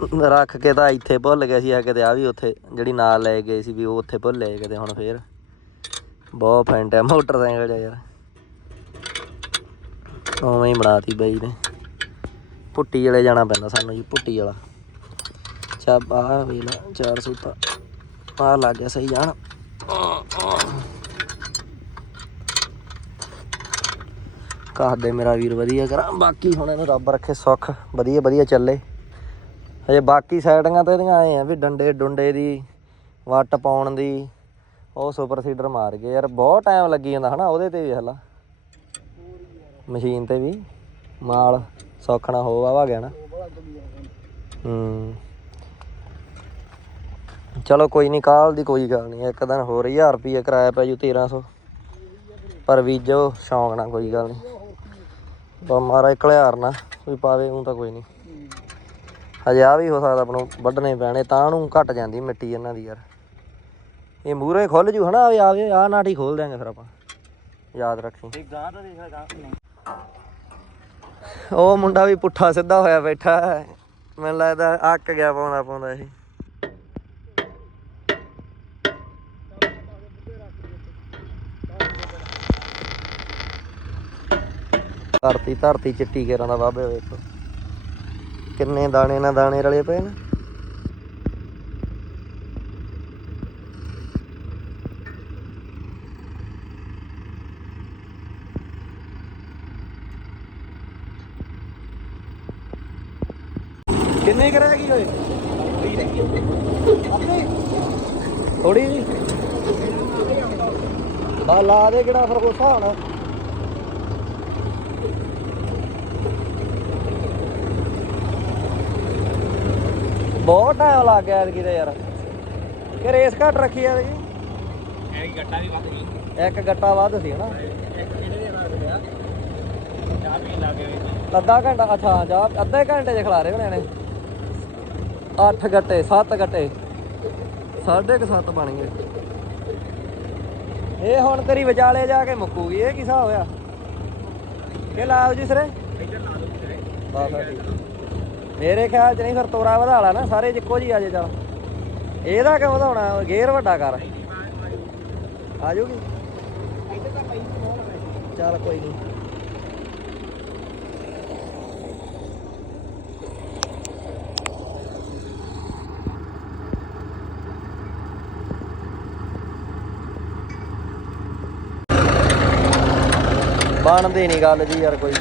[SPEAKER 1] ਰੱਖ ਕੇ ਤਾਂ ਇੱਥੇ ਭੁੱਲ ਗਿਆ ਸੀ ਆ ਕਿਤੇ ਆ ਵੀ ਉੱਥੇ, ਜਿਹੜੀ ਨਾਲ ਲੈ ਗਏ ਸੀ ਵੀ ਉਹ ਉੱਥੇ ਭੁੱਲ ਲਏ ਕਿਤੇ ਹੁਣ ਫੇਰ। ਬਹੁਤ ਫੈਂਟ ਹੈ ਮੋਟਰਸਾਈਕਲ ਜਿਹਾ ਯਾਰ। ਉਵੇਂ ਹੀ ਬਣਾਤੀ ਬਾਈ ਨੇ। ਪੁੱਟੀ ਵਾਲੇ ਜਾਣਾ ਪੈਂਦਾ ਸਾਨੂੰ ਜੀ, ਪੁੱਟੀ ਵਾਲਾ। ਚਾ ਆ ਵੇਲਾ 400 ਤਾਂ ਆ ਲੱਗ ਗਿਆ ਸਹੀ ਜਾਣ। ਕਾਹ ਦੇ ਮੇਰਾ ਵੀਰ ਵਧੀਆ ਕਰਾਂ, ਬਾਕੀ ਹੁਣ ਇਹਨੂੰ ਰੱਬ ਰੱਖੇ ਸੁੱਖ ਵਧੀਆ ਵਧੀਆ ਚੱਲੇ। ਹਜੇ ਬਾਕੀ ਸਾਈਡਾਂ ਤੇ ਇਹਦੀਆਂ ਆਏ ਆ ਵੀ ਡੰਡੇ, ਡੁੰਡੇ ਦੀ, ਵੱਟ ਪਾਉਣ ਦੀ, ਉਹ ਸੁਪਰ ਸੀਡਰ ਮਾਰ ਗਏ। ਯਾਰ ਬਹੁਤ ਟਾਈਮ ਲੱਗੀ ਜਾਂਦਾ ਹਨਾ, ਉਹਦੇ ਤੇ ਵੀ ਹਲਾ। ਮਸ਼ੀਨ ਤੇ ਵੀ, ਮਾਲ ਸੌਖਣਾ ਹੋ ਵਾ ਗਿਆ ਨਾ। ਹੂੰ। ਚਲੋ ਕੋਈ ਨਹੀਂ ਕਾਲ ਦੀ ਕੋਈ ਗੱਲ ਨਹੀਂ ਇੱਕ ਦਿਨ ਹੋਰ 1000 ਰੁਪਏ ਕਿਰਾਇਆ ਪੈ ਜੂ 1300 ਪਰ ਵੀਜੋ ਸ਼ੌਂਕ ਨਾ ਕੋਈ ਗੱਲ ਨਹੀਂ ਬਾ ਮਾਰਾ ਇਕਲਿਆਰ ਨਾ ਵੀ ਪਾਵੇ ਉਹ ਤਾਂ ਕੋਈ ਨਹੀਂ ਹਜੇ ਆ ਵੀ ਹੋ ਸਕਦਾ ਆਪਾਂ ਨੂੰ ਵੱਢਣੇ ਪੈਣੇ ਤਾਂ ਨੂੰ ਘਟ ਜਾਂਦੀ ਮਿੱਟੀ ਇਹਨਾਂ ਦੀ ਯਾਰ। ਇਹ ਮੂਹਰੇ ਖੁੱਲ ਜੂ ਹਨਾ ਆਵੇ ਆਵੇ ਆ ਨਾਟੀ ਖੋਲ ਦਿਆਂਗੇ ਫਿਰ ਆਪਾਂ। ਯਾਦ ਰੱਖੀ।
[SPEAKER 2] ਇੱਕ ਗਾਂ ਤਾਂ ਦੇਖਾ ਗਾਂ ਨਹੀਂ
[SPEAKER 1] ਉਹ ਮੁੰਡਾ ਵੀ ਪੁੱਠਾ ਸਿੱਧਾ ਹੋਇਆ ਬੈਠਾ। ਮੈਨੂੰ ਲੱਗਦਾ ਅੱਕ ਗਿਆ ਪਾਉਂਦਾ ਪਾਉਂਦਾ ਇਹ। ਧਰਤੀ ਧਰਤੀ ਚਿੱਟੀ ਕੇਰਾਂ ਦਾ ਬਾਬੇ ਵੇਖੋ ਕਿੰਨੇ ਦਾਣੇ ਨਾ ਦਾਣੇ ਰਲੇ ਪਏ ਨੇ। ਕਿੰਨੇ ਕੁ ਕੀ ਗਈ ਓਏ ਥੋੜੀ ਜੀ। ਬਾ ਲਾ ਦੇ ਕਿਹੜਾ ਫਿਰ ਕੋਸਾ ਹੋਣਾ ਬਹੁਤ ਟਾਈਮ ਲੱਗ ਗਿਆ ਐਤਕੀ ਤੇ ਯਾਰ। ਕਿ ਰੇਸ ਘੱਟ ਰੱਖੀ ਆ ਜੀ
[SPEAKER 2] ਐਂ ਗੱਟਾ ਵੀ ਵੱਧ ਗਈ
[SPEAKER 1] ਇੱਕ ਗੱਟਾ ਵੱਧ ਸੀ ਹਨਾ। ਅੱਧਾ ਘੰਟਾ ਅੱਛਾ ਜਾ ਅੱਧੇ ਘੰਟੇ ਚ ਖਿਲਾ ਰਹੇ ਹੋਣੇ ਨੇ। 8 ਗੱਟੇ 7 ਗੱਟੇ। ਸਾਢੇ ਕੁ ਸੱਤ ਬਣ ਗਏ। ਇਹ ਹੁਣ ਤੇਰੀ ਵਿਚਾਲੇ ਜਾ ਕੇ ਮੁੱਕੂਗੀ ਇਹ ਕੀ ਹਿਸਾਬ ਹੋਇਆ ਕਿ ਲਾਓ ਜੀ ਸਰੇ।
[SPEAKER 2] ਇੱਧਰ ਲਾ ਦੋ ਤੇਰੇ
[SPEAKER 1] ਬਸ ਠੀਕ। ਮੇਰੇ ਖਿਆਲ ਚ ਨਹੀਂ ਫਿਰ ਤੋਰਾ ਵਧਾ ਲਾ ਨਾ, ਸਾਰੇ ਚ ਇੱਕੋ ਜੀ ਆ ਜੇ ਚੱਲ। ਇਹਦਾ ਕਿਉਂ ਵਧਾਉਣਾ? ਗੇਅਰ ਵੱਡਾ ਕਰ। ਆ ਜਾਊਗੀ? ਚੱਲ ਕੋਈ ਨਹੀਂ ਬਣਦੀ ਨਹੀਂ ਗੱਲ ਜੀ ਯਾਰ ਕੋਈ।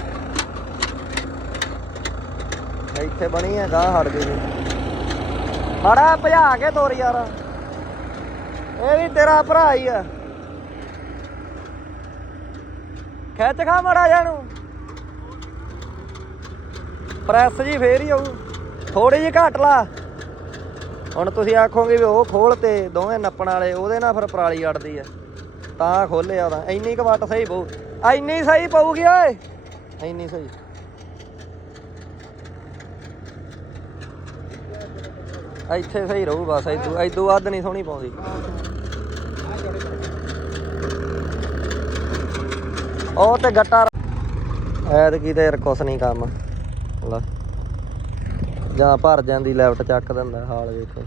[SPEAKER 1] ਇੱਥੇ ਬਣੀ ਹੈ ਗਾਹ ਹਟ ਗਈ। ਹੜਾ ਭਜਾ ਕੇ ਤੋਰ ਯਾਰ। ਇਹ ਵੀ ਤੇਰਾ ਭਰਾ ਹੀ ਆ। ਖਿੱਚ ਖਾ ਮੜਾ ਜਾਣੂ ਪ੍ਰੈਸ ਜੀ ਫੇਰ ਹੀ ਆਊ। ਥੋੜੀ ਜਿਹੀ ਘੱਟ ਲਾ। ਹੁਣ ਤੁਸੀਂ ਆਖੋਗੇ ਵੀ ਉਹ ਖੋਲ ਤੇ ਦੋਵੇਂ ਨੱਪਣ ਵਾਲੇ, ਉਹਦੇ ਨਾਲ ਫਿਰ ਪਰਾਲੀ ਅੜਦੀ ਆ। ਤਾਂ ਖੋਲਿਆ ਉਹਦਾ ਇੰਨੀ ਕੁ ਵੱਟ ਸਹੀ ਪਊ। ਇੰਨੀ ਸਹੀ ਪਊਗੀ, ਓਏ। ਇੰਨੀ ਸਹੀ। ਇੱਥੇ ਸਹੀ ਰਹੂ ਬਸ ਇਦੂ ਇਦੂ ਵੱਧ ਨਹੀਂ ਸੋਹਣੀ ਪਾਉਂਦੀ। ਉਹ ਤੇ ਗੱਟਾ ਐਤਕੀ ਤੇ ਕੁਛ ਨਹੀਂ ਕੰਮ। ਲੈ। ਜਾਂ ਭਰ ਜਾਂਦੀ, ਲੈਫਟ ਚੱਕ ਦਿੰਦਾ, ਹਾਲ ਵੇਖੋ।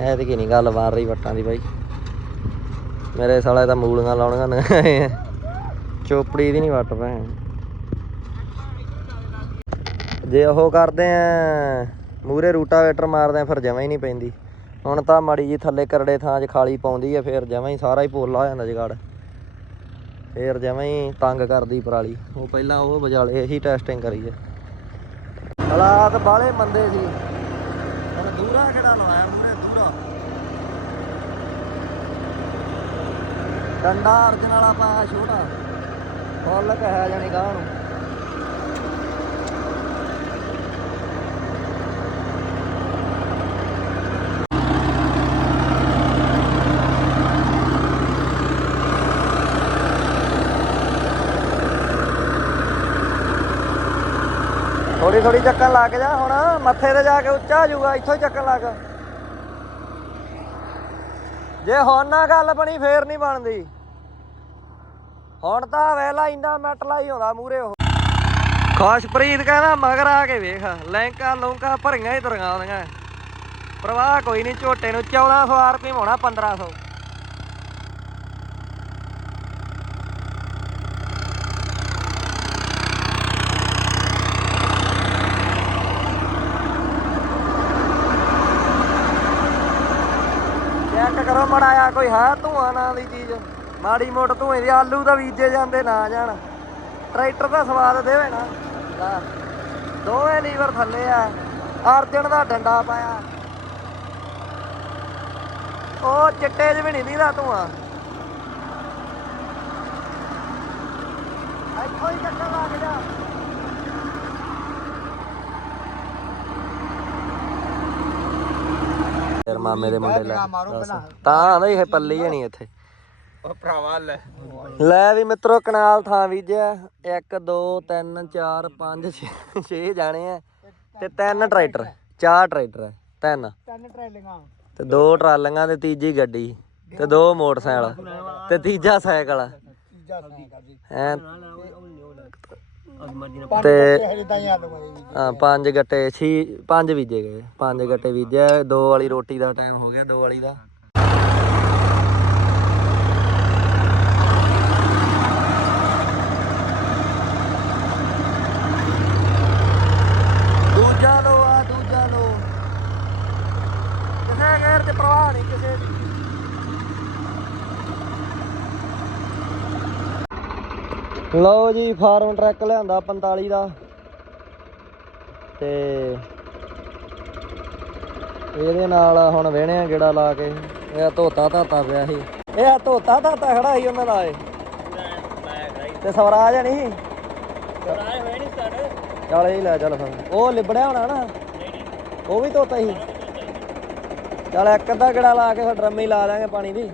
[SPEAKER 1] ਐਤਕੀ ਨਹੀਂ ਗੱਲ ਵਾਰ ਰਹੀ ਵੱਟਾਂ ਦੀ ਬਾਈ। ਮੇਰੇ ਸਾਲੇ ਤਾਂ ਮੂਲੀਆਂ ਲਾਉਣੀਆਂ ਨੇ। ਚੋਪੜੀ ਦੀ ਨਹੀਂ ਵੱਟ ਪੈ ਜੇ ਉਹ ਕਰਦੇ ਆ ਮੂਰੇ ਰੂਟਾਵੇਟਰ ਮਾਰਦੇ ਆ, ਫਿਰ ਜਮਾ ਹੀ ਨਹੀਂ ਪੈਂਦੀ। ਹੁਣ ਤਾਂ ਮਾੜੀ ਜੀ ਥੱਲੇ ਕਰੜੇ ਥਾਂ 'ਚ ਖਾਲੀ ਪਾਉਂਦੀ ਆ, ਫਿਰ ਜਮਾ ਹੀ ਸਾਰਾ ਹੀ ਪੋਲਾ ਹੋ ਜਾਂਦਾ ਜਗਾੜ। ਫੇਰ ਜਮਾ ਹੀ ਤੰਗ ਕਰਦੀ ਪਰਾਲੀ। ਉਹ ਪਹਿਲਾਂ ਉਹ ਬਜਾਲੇ ਇਹੀ ਟੈਸਟਿੰਗ ਕਰੀ ਆ। ਹਾਲਾਤ ਬਾਲੇ ਮੰਦੇ ਸੀ। ਹੁਣ ਦੂਰਾ ਕਿਹੜਾ ਲਵਾਇਆ ਮੂਰੇ ਦੂਰਾ। ਡੰਡਾ ਅਰਜਨ ਵਾਲਾ ਪਾਇਆ ਛੋਟਾ। ਫੁੱਲ ਕਹਿਆ ਜਾਣੀ ਗਾਹ ਨੂੰ। ਥੋੜੀ ਥੋੜੀ ਚੱਕਣ ਲੱਗ ਜਾ ਹੁਣ, ਮੱਥੇ ਤੇ ਜਾ ਕੇ ਉੱਚਾ ਹੋ ਇੱਥੋਂ ਹੀ ਚੱਕਣ ਲੱਗ ਜੇ ਹੁਣ ਨਾ ਗੱਲ ਬਣੀ, ਫੇਰ ਨਹੀਂ ਬਣਦੀ। ਹੁਣ ਤਾਂ ਵੇਲਾ ਇੰਨਾ ਮੈਟਲਾ ਹੀ ਹੁੰਦਾ ਮੂਰੇ ਉਹ। ਖੁਸ਼ਪ੍ਰੀਤ ਕਹਿੰਦਾ, ਮਗਰ ਆ ਕੇ ਵੇਖ ਲੈਂਕਾ ਲੌਂਕਾ ਭਰੀਆਂ ਹੀ ਤੁਰੀਆਂ ਆਉਂਦੀਆਂ ਪ੍ਰਵਾਹ ਕੋਈ ਨਹੀਂ, ਝੋਟੇ ਨੂੰ 1400 ਆਰਪੀਐਮ ਹੋਣਾ 1500 ਚੈੱਕ ਮੜਾਇਆ ਕੋਈ ਹੈ ਧੂਆਂ ਨਾਂ ਦੀ ਚੀਜ਼, ਮਾੜੀ ਮੋਟ ਧੂਏ ਦੀ, ਆਲੂ ਤਾਂ ਬੀਜੇ ਜਾਂਦੇ ਨਾ ਜਾਣ। ਟਰੈਕਟਰ ਦਾ ਸਵਾਦ ਦੇਵੇ ਨਾ। ਦੋਵੇਂ ਲੀਵਰ ਥੱਲੇ ਆ, ਅਰਜਨ ਦਾ ਡੰਡਾ ਪਾਇਆ। ਉਹ ਚਿੱਟੇ 'ਚ ਵੀ ਨਹੀਂ ਦੀਦਾ ਧੂਆਂ। ਇੱਥੋਂ ਹੀ ਚੱਕਰ ਲੱਗ ਜਾ ਯਾਰ ਮਾਮੇ ਦੇ ਮੁੰਡੇ ਲੈ। ਤਾਂ ਆਂਦਾ ਇਹ ਪੱਲੀ ਜਣੀ ਇੱਥੇ।
[SPEAKER 2] ਉਹ ਭਰਾਵਾ ਲੈ।
[SPEAKER 1] ਲੈ ਵੀ ਮਿੱਤਰੋ ਕਨਾਲ ਥਾਂ ਬੀਜਿਆ 1 2 3 4 5 6 ਜਾਣੇ ਆ। ਤੇ ਤਿੰਨ ਟਰੈਕਟਰ। ਚਾਰ ਟਰੈਕਟਰ ਹੈ ਤਿੰਨ।
[SPEAKER 2] ਤਿੰਨ ਟਰੈਲੀਆਂ।
[SPEAKER 1] ਤੇ ਦੋ ਟਰਾਲੀਆਂ ਤੇ ਤੀਜੀ ਗੱਡੀ। ਤੇ ਦੋ ਮੋਟਰਸਾਈਕਲ। ਤੇ ਤੀਜਾ ਸਾਈਕਲ।
[SPEAKER 2] ਤੀਜਾ ਸਾਈਕਲ। ਪੰਜ
[SPEAKER 1] ਤੇ
[SPEAKER 2] ਹਾਂ
[SPEAKER 1] ਪੰਜ ਗੱਟੇ ਛੀ ਪੰਜ ਬੀਜੇ ਗਏ ਪੰਜ ਗੱਟੇ ਬੀਜਿਆ ਦੋ ਵਾਲੀ ਰੋਟੀ ਦਾ ਟਾਈਮ ਹੋ ਗਿਆ ਦੋ ਵਾਲੀ ਦਾ ਦੂਜਾ ਲੋ ਆ ਦੂਜਾ ਲੋ ਕਿਸੇ ਗੈਰ ਤੇ ਪ੍ਰਵਾਹ ਨਹੀਂ ਕਿਸੇ ਦੀ ਲਓ ਜੀ, ਫਾਰਮ ਟਰੈਕ ਲਿਆਂਦਾ 45 ਦਾ। ਤੇ ਇਹਦੇ ਨਾਲ ਹੁਣ ਵੇਹਣੇ ਆ ਗੇੜਾ ਲਾ ਕੇ। ਇਹ ਧੋਤਾ ਧਾਤਾ ਪਿਆ ਸੀ। ਇਹ ਧੋਤਾ ਧਾਤਾ ਖੜਾ ਸੀ ਉਹਨਾਂ ਦਾ ਇਹ। ਤੇ ਸਵਰਾਜ ਨਹੀਂ
[SPEAKER 2] ਰਾਏ ਹੋਏ ਨਹੀਂ ਸਟਾਰਟ
[SPEAKER 1] ਚੱਲ ਇਹ ਲੈ ਚੱਲ ਫਿਰ। ਉਹ ਲਿਬੜਿਆ ਹੋਣਾ ਨਾ। ਉਹ ਵੀ ਧੋਤਾ ਸੀ। ਚੱਲ ਇੱਕ ਅੱਧਾ ਗੇੜਾ ਲਾ ਕੇ ਫਿਰ ਡਰਮੇ ਹੀ ਲਾ ਦਾਂਗੇ ਪਾਣੀ ਦੀ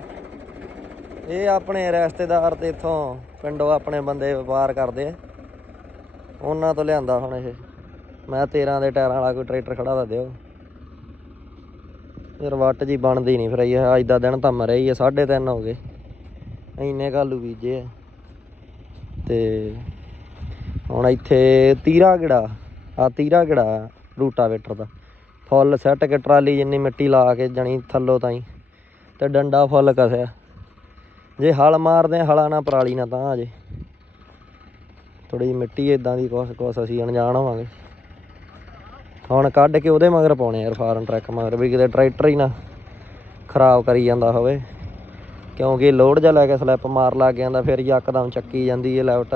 [SPEAKER 1] ਇਹ ਆਪਣੇ ਰਿਸ਼ਤੇਦਾਰ ਤੇ ਇੱਥੋਂ ਪਿੰਡੋਂ ਆਪਣੇ ਬੰਦੇ ਵਪਾਰ ਕਰਦੇ ਆ। ਉਹਨਾਂ ਤੋਂ ਲਿਆਂਦਾ ਹੁਣ ਇਹ। ਮੈਂ 13 ਦੇ ਟਾਇਰਾਂ ਵਾਲਾ ਕੋਈ ਟਰੈਕਟਰ ਖੜਾ ਦਾ ਦਿਓ। ਯਾਰ ਵੱਟ ਜੀ ਬਣਦੀ ਨਹੀਂ ਫਿਰ ਇਹ। ਅੱਜ ਦਾ ਦਿਨ ਤਾਂ ਮਰਿਆ ਹੀ ਆ 3:30 ਹੋ ਗਏ। ਇੰਨੇ ਕਾਲੂ ਬੀਜੇ ਆ। ਤੇ ਹੁਣ ਇੱਥੇ ਤੀਰਾ ਗੜਾ ਆ ਤੀਰਾ ਗੜਾ ਰੂਟਾਵੇਟਰ ਦਾ। ਫੁੱਲ ਸੈੱਟ ਕੇ ਟਰਾਲੀ ਜਿੰਨੀ ਮਿੱਟੀ ਲਾ ਕੇ ਜਣੀ ਥੱਲੋਂ ਤਾਈ। ਤੇ ਡੰਡਾ ਫੁੱਲ ਕਸਿਆ। ਜੇ ਹਲ ਮਾਰਦੇ ਆ, ਹਲਾਂ ਨਾਲ ਪਰਾਲੀ ਨਾ ਤਾਂ ਜੇ। ਥੋੜੀ ਜਿਹੀ ਮਿੱਟੀ ਇਦਾਂ ਦੀ ਕੁਛ ਕੁਛ ਅਸੀਂ ਅਣਜਾਣ ਹੋਵਾਂਗੇ। ਹੁਣ ਕੱਢ ਕੇ ਉਹਦੇ ਮਗਰ ਪਾਉਣੇ ਯਾਰ ਫਾਰਨ ਟਰੱਕ ਮਗਰ ਵੀ ਕਿਤੇ ਟਰੈਕਟਰ ਹੀ ਨਾ ਖਰਾਬ ਕਰੀ ਜਾਂਦਾ ਹੋਵੇ। ਕਿਉਂਕਿ ਲੋਡ ਜਾ ਲੈ ਕੇ ਸਲੈਪ ਮਾਰ ਲੱਗ ਜਾਂਦਾ ਫਿਰ ਯਕਦਮ ਚੱਕੀ ਜਾਂਦੀ ਹੈ ਲੈਵਟ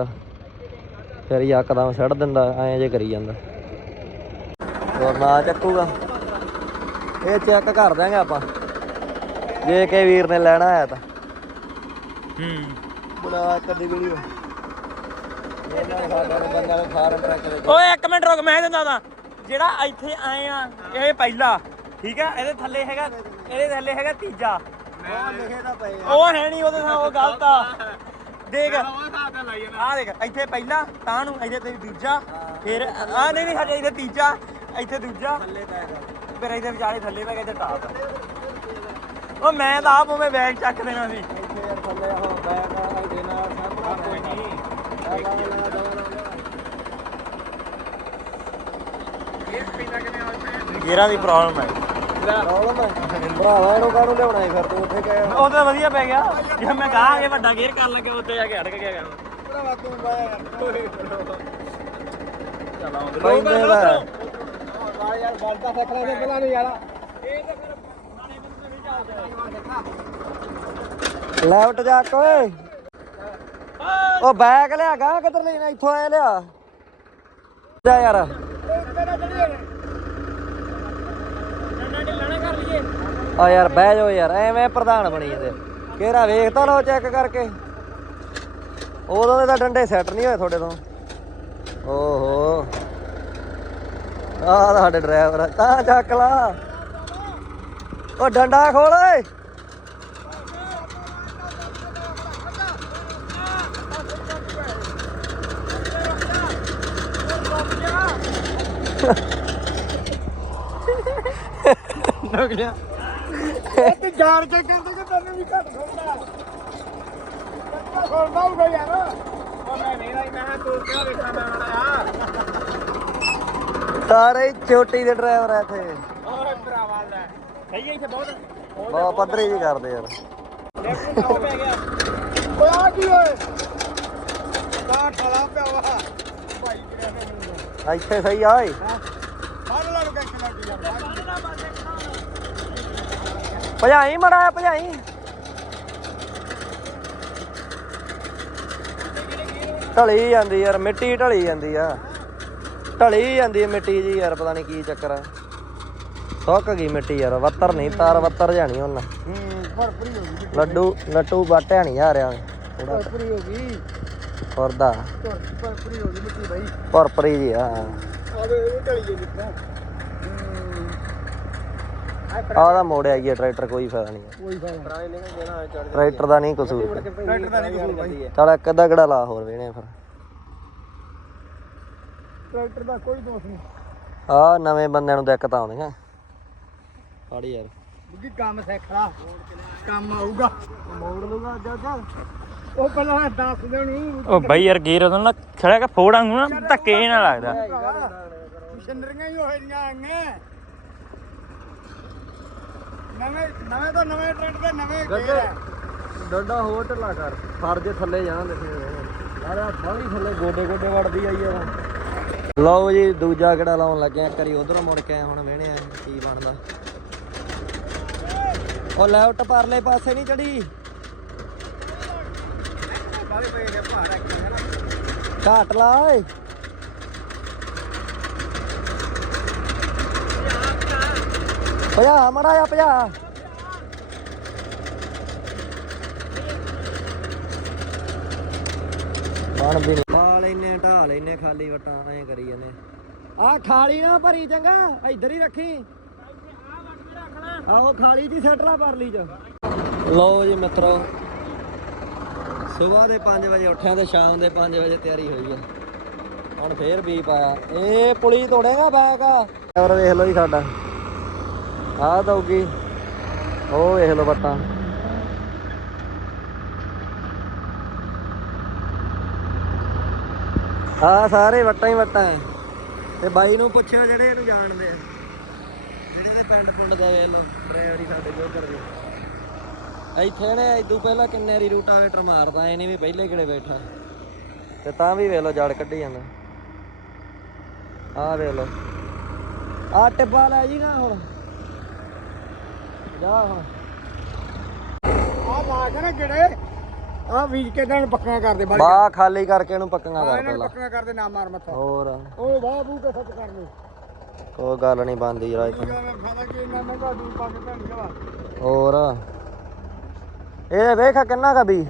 [SPEAKER 1] ਫਿਰ ਯਕਦਮ ਛੱਡ ਦਿੰਦਾ ਐਂ ਜੇ ਕਰੀ ਜਾਂਦਾ। ਹੋਰ ਨਾ ਚੱਕੂਗਾ। ਇਹ ਚੈੱਕ ਕਰ ਦਾਂਗੇ ਆਪਾਂ। ਜੇ ਕੇ ਵੀਰ ਨੇ ਲੈਣਾ ਆਇਆ ਤਾਂ। ਬਣਾ ਕਦੀ
[SPEAKER 2] ਓਏ ਇੱਕ ਮਿੰਟ ਰੁਕ ਮੈਂ ਦਿੰਦਾ ਜਿਹੜਾ ਇੱਥੇ ਆਏ ਆ ਇਹ ਪਹਿਲਾ ਠੀਕ ਆ? ਇਹਦੇ ਥੱਲੇ ਹੈਗਾ ਇਹਦੇ ਥੱਲੇ ਹੈਗਾ ਤੀਜਾ।
[SPEAKER 1] ਉਹ ਲਿਖੇ ਤਾਂ ਪਏ
[SPEAKER 2] ਉਹ ਹੈ ਨਹੀਂ ਉਹਦੇ ਨਾਲ ਉਹ ਗਲਤ ਆ। ਦੇਖ। ਆ ਦੇਖ ਇੱਥੇ ਪਹਿਲਾ ਤਾਂ ਨੂੰ ਇੱਥੇ ਤੇ ਦੂਜਾ ਫਿਰ ਆ ਨਹੀਂ ਨਹੀਂ ਹਜੇ ਇੱਥੇ ਤੀਜਾ ਇੱਥੇ ਦੂਜਾ।
[SPEAKER 1] ਥੱਲੇ ਪੈ ਗਿਆ
[SPEAKER 2] ਫਿਰ ਇੱਥੇ ਵਿਚਾਲੇ ਥੱਲੇ ਪੈ ਗਿਆ ਟਾਪ ਉਹ ਮੈਂ ਤਾਂ ਆਪ ਉਵੇਂ ਬੈਗ ਚੱਕ ਦੇਣਾ ਸੀ।
[SPEAKER 1] ਥੱਲੇ ਉਹ ਬੈਗ ਆ ਇਹਦੇ ਨਾਲ ਸਭ
[SPEAKER 2] ਕੋਈ ਨਹੀਂ। ਗੇਰਾਂ ਦੀ ਪ੍ਰੋਬਲਮ ਹੈ।
[SPEAKER 1] ਪ੍ਰੋਬਲਮ ਹੈ। ਭਰਾਵਾ ਇਹਨੂੰ ਕਾਹਨੂੰ ਲਿਆਉਣਾ ਸੀ ਫਿਰ ਤੂੰ ਉੱਥੇ ਗਏ
[SPEAKER 2] ਉਹ ਤਾਂ ਵਧੀਆ ਪੈ ਗਿਆ। ਜੇ ਮੈਂ ਕਹਾਂ ਕਿ ਵੱਡਾ ਗੇਅਰ ਕਰਨ ਲੱਗੇ ਉੱਤੇ ਜਾ ਕੇ ਅੜਕ ਗਿਆ ਕੰਮ।
[SPEAKER 1] ਭਰਾਵਾ ਤੂੰ ਬਾਇਆ
[SPEAKER 2] ਚਲ ਆਉਂਦੇ।
[SPEAKER 1] ਪੈਂਦੇ ਦਾ
[SPEAKER 2] ਆ
[SPEAKER 1] ਯਾਰ ਬਾਲਟਾ ਸਿੱਖਣਾ ਤੇ ਪਹਿਲਾਂ ਨਹੀਂ ਯਾਰ।
[SPEAKER 2] ਇਹ ਤਾਂ ਫਿਰ ਨਾਲੇ ਮੈਨੂੰ ਨਹੀਂ ਚੱਲਦਾ
[SPEAKER 1] ਲੈਫਟ ਜਾ ਕੇ ਉਹ ਬੈਗ ਲਿਆ ਗਾ ਕਿੱਧਰ ਲੈਣਾ ਇੱਥੋਂ ਆਇਆ ਲਿਆ। ਜਾ ਯਾਰ। ਆ ਯਾਰ, ਬਹਿ ਜਾਓ ਯਾਰ। ਐਵੇਂ ਪ੍ਰਧਾਨ ਬਣੀ ਜਾਂਦੇ। ਕਿਹੜਾ ਵੇਖ ਤਾਂ ਲਓ ਚੈੱਕ ਕਰਕੇ। ਉਦੋਂ ਦੇ ਤਾਂ ਡੰਡੇ ਸੈੱਟ ਨਹੀਂ ਹੋਏ ਤੁਹਾਡੇ ਤੋਂ। ਓਹੋ। ਆਹ ਸਾਡੇ ਡਰਾਈਵਰ ਤਾਂ ਚੱਕ ਲਾ। ਉਹ ਡੰਡਾ ਖੋਲ ਓਏ।
[SPEAKER 2] ਨੁਕ ਲਿਆ
[SPEAKER 3] ਤੇ ਜਾਣ ਕੇ ਕਰਦੇ ਕਿ ਤੈਨੂੰ ਵੀ ਘੱਟ ਖੋਲਦਾ ਕੱਟਾ ਖੋਲਦਾ ਹੋਊਗਾ ਯਾਰ।
[SPEAKER 2] ਉਹ ਮੈਂ ਨਹੀਂ ਰਹੀ ਮੈਂ ਤੂੰ ਕਿਹੜਾ ਵੇਖਣਾ ਮੈਂ ਯਾਰ
[SPEAKER 1] ਸਾਰੇ ਚੋਟੀ ਦੇ ਡਰਾਈਵਰ ਆ ਇੱਥੇ।
[SPEAKER 2] ਓਏ ਭਰਾਵਾ ਲੈ ਸਹੀ ਹੈ ਇੱਥੇ ਬਹੁਤ।
[SPEAKER 1] ਬਹੁਤ ਪੱਧਰੀ ਜੀ ਕਰਦੇ ਯਾਰ।
[SPEAKER 2] ਲੈਫਟ ਨੂੰ ਪੈ ਗਿਆ।
[SPEAKER 3] ਓਏ ਆ ਕੀ ਓਏ? ਦਾ ਠਲਾ ਪਿਆ ਵਾ। ਭਾਈ ਕਿਹਨੇ ਮੈਨੂੰ
[SPEAKER 1] ਇੱਥੇ ਸਹੀ ਆ ਓਏ
[SPEAKER 3] ਫੜ ਲੈ ਨੂੰ ਕਿੱਥੇ ਲੱਗ ਜਾਂਦਾ
[SPEAKER 1] ਭਜਾਈ ਮੜਾ ਭਜਾਈ। ਢਲੀ ਜਾਂਦੀ ਯਾਰ ਮਿੱਟੀ ਢਲੀ ਜਾਂਦੀ ਆ। ਢਲੀ ਜਾਂਦੀ ਮਿੱਟੀ ਜੀ ਯਾਰ ਪਤਾ ਨਹੀਂ ਕੀ ਚੱਕਰ ਆ। ਸੁੱਕ ਗਈ ਮਿੱਟੀ ਯਾਰ ਵੱਤਰ ਨਹੀਂ ਤਾਰ ਵੱਤਰ ਜਾਣੀ ਉਹਨਾਂ
[SPEAKER 3] ਹੂੰ ਭਰਪੂਰੀ ਹੋ ਗਈ
[SPEAKER 1] ਲੱਡੂ ਲੱਟੂ ਬਾਟਿਆ ਨਹੀਂ ਆ ਰਿਹਾ। ਥੋੜਾ
[SPEAKER 3] ਭਰਪੂਰੀ ਹੋ ਗਈ।
[SPEAKER 1] ਫੁਰਦਾ
[SPEAKER 3] ਭਰਪੂਰੀ ਹੋ ਗਈ ਮਿੱਟੀ ਬਾਈ।
[SPEAKER 1] ਭਰਪਰੀ ਜੀ ਆ।
[SPEAKER 3] ਆਵੇ ਢਲੀ ਜੇ ਜਿੱਥੋਂ
[SPEAKER 1] ਆਹ ਦਾ ਮੋੜਿਆ ਗਿਆ ਟਰੈਕਟਰ ਕੋਈ ਫਾਇਦਾ ਨਹੀਂ
[SPEAKER 3] ਕੋਈ ਫਾਇਦਾ
[SPEAKER 1] ਟਰੈਕਟਰ ਦਾ ਨਹੀਂ ਕਸੂਰ।
[SPEAKER 3] ਟਰੈਕਟਰ ਦਾ ਨਹੀਂ ਕਸੂਰ ਬਾਈ।
[SPEAKER 1] ਚੱਲ ਇੱਕ ਅੱਧਾ ਗੜਾ ਲਾ ਹੋਰ ਵੇਣੇ ਫਿਰ।
[SPEAKER 3] ਟਰੈਕਟਰ ਦਾ ਕੋਈ ਦੋਸ਼ ਨਹੀਂ।
[SPEAKER 1] ਆ ਨਵੇਂ ਬੰਦਿਆਂ ਨੂੰ ਦਿੱਕਤਾਂ ਆਉਂਦੀਆਂ। ਫੜ ਯਾਰ।
[SPEAKER 3] ਬੁੱਗੀ ਕੰਮ ਸਿੱਖ ਲਾ। ਕੰਮ ਆਊਗਾ। ਮੋੜ ਲੂਗਾ ਅੱਜ ਅੱਜ। ਉਹ ਪਹਿਲਾਂ ਦੱਸ ਦੇ ਉਹਨੂੰ
[SPEAKER 2] ਉਹ ਬਾਈ ਯਾਰ ਗੇਰ ਉਹਦਾ ਨਾ ਖੜਾ ਕੇ ਫੋੜਾਂ ਨੂੰ ਨਾ ਧੱਕੇ ਨਾਲ ਲੱਗਦਾ।
[SPEAKER 3] ਮਸ਼ੀਨਰੀਆਂ ਹੀ ਜੀਆਂ ਆਈਆਂ ਨਵੇਂ ਨਵੇਂ ਤੋਂ ਨਵੇਂ ਟਰੈਕਟਰ ਦੇ ਨਵੇਂ ਗੇਅਰ ਆ।
[SPEAKER 1] ਡੰਡਾ ਹੋਰ ਢਿੱਲਾ ਕਰ ਫਰਜ ਥੱਲੇ ਜਾਣਾ ਦੇਖੇ ਯਾਰ ਆ ਬਾਹਲੀ ਥੱਲੇ ਗੋਡੇ ਗੋਡੇ ਵੜਦੀ ਆਈ ਯਾਰ ਲਓ ਜੀ ਦੂਜਾ ਕਿਹੜਾ ਲਾਉਣ ਲੱਗਿਆ ਕਰੀ ਉਧਰੋਂ ਮੁੜ ਕੇ ਹੁਣ ਵੇਣੇ ਆ ਕੀ ਬਣਦਾ। ਉਹ ਲੈਫਟ ਪਰਲੇ ਪਾਸੇ ਨਹੀਂ ਚੜੀ। ਘਾਟ ਲਾ ਓਏ। ਭਜਾ ਮੜਾ ਜਾ ਭਜਾ ਪਾਣ ਵੀ ਨਹੀਂ। ਪਾ ਲੈਨੇ ਢਾ ਲੈਨੇ ਖਾਲੀ ਵਟਾਂ ਐ ਕਰੀ ਜਾਂਦੇ। ਆ ਖਾਲੀ ਨਾ ਭਰੀ ਚੰਗਾ ਇੱਧਰ ਹੀ ਰੱਖੀ। ਆਹੋ ਖਾਲੀ ਦੀ ਸੈਟਲਾ ਪਰ ਲਈ ਚ। ਲਓ ਜੀ ਮਿੱਤਰੋ ਸਵੇਰ ਦੇ 5 ਵਜੇ ਉੱਠਿਆ ਤੇ ਸ਼ਾਮ ਦੇ 5 ਵਜੇ ਤਿਆਰੀ ਹੋਈ ਆ। ਹੁਣ ਫੇਰ ਵੀ ਪਾਇਆ। ਇਹ ਪੁਲੀ ਤੋੜੇਗਾ ਬੈਕ ਹੋਰ ਵੇਖ ਲਓ ਜੀ ਸਾਡਾ। ਆਹ ਦਊਗੀ ਉਹ ਵੇਖ ਲਓ ਬੱਟਾਂ ਆ ਸਾਰੇ ਵੱਟਾਂ ਹੀ ਵੱਟਾਂ ਐ। ਤੇ ਬਾਈ ਨੂੰ ਪੁੱਛਿਓ ਜਿਹੜੇ ਇਹਨੂੰ ਜਾਣਦੇ ਆ। ਜਿਹੜੇ ਦੇ ਪਿੰਡ ਪੁੰਡ ਦੇ ਵੇਖ ਲਓ, ਡਰਾਈਵਰੀ ਸਾਡੇ ਜੋਗਰ ਦੇ ਇੱਥੇ ਨੇ ਇਦੋਂ ਪਹਿਲਾਂ ਕਿੰਨੇ ਰੀ ਰੂਟਾਵੇਟਰ ਮਾਰਦਾ, ਐ ਨਹੀਂ ਵੀ ਪਹਿਲੇ ਕਿਹੜੇ ਬੈਠਾ। ਤੇ ਤਾਂ ਵੀ ਵੇਖ ਲਓ ਜੜ ਕੱਢੀ ਜਾਂਦਾ। ਆ ਵੇਖ ਲੋ ਆ ਟਿੱਬਾ ਲੈ ਜੀ ਨਾ ਹੁਣ ਜਾ। ਹੁਣ
[SPEAKER 3] ਆ ਕੇ ਨਾ ਜਿਹੜੇ ਆ ਵੀਜ ਕੇ ਨੂੰ ਪੱਕਾ ਕਰਦੇ ਬਾਈ।
[SPEAKER 1] ਬਾ ਖਾਲੀ ਕਰਕੇ ਇਹਨੂੰ ਪੱਕੀਆਂ ਕਰ
[SPEAKER 3] ਇਹਨਾਂ ਨੂੰ
[SPEAKER 1] ਪਹਿਲਾਂ
[SPEAKER 3] ਪੱਕਾ ਕਰਦੇ ਨਾ ਮਾਰ ਮੱਥਾ।
[SPEAKER 1] ਹੋਰ।
[SPEAKER 3] ਉਹ ਵਾਹ ਬੂ ਕੇ ਸੱਚ ਕਰ ਲੋ
[SPEAKER 1] ਕੋਈ ਗੱਲ ਨਹੀਂ ਬੰਦੀ ਯਾਰ ਇੱਥੇ।
[SPEAKER 3] ਫਾਦਾ ਕਿ ਇਹਨਾਂ ਮਹਿੰਗਾ ਦੂਰ ਪਾ ਕੇ ਭੈਣ ਜਵਾ
[SPEAKER 1] ਹੋਰ। ਇਹ ਵੇਖ ਕਿੰਨਾ ਕਾ ਵੀ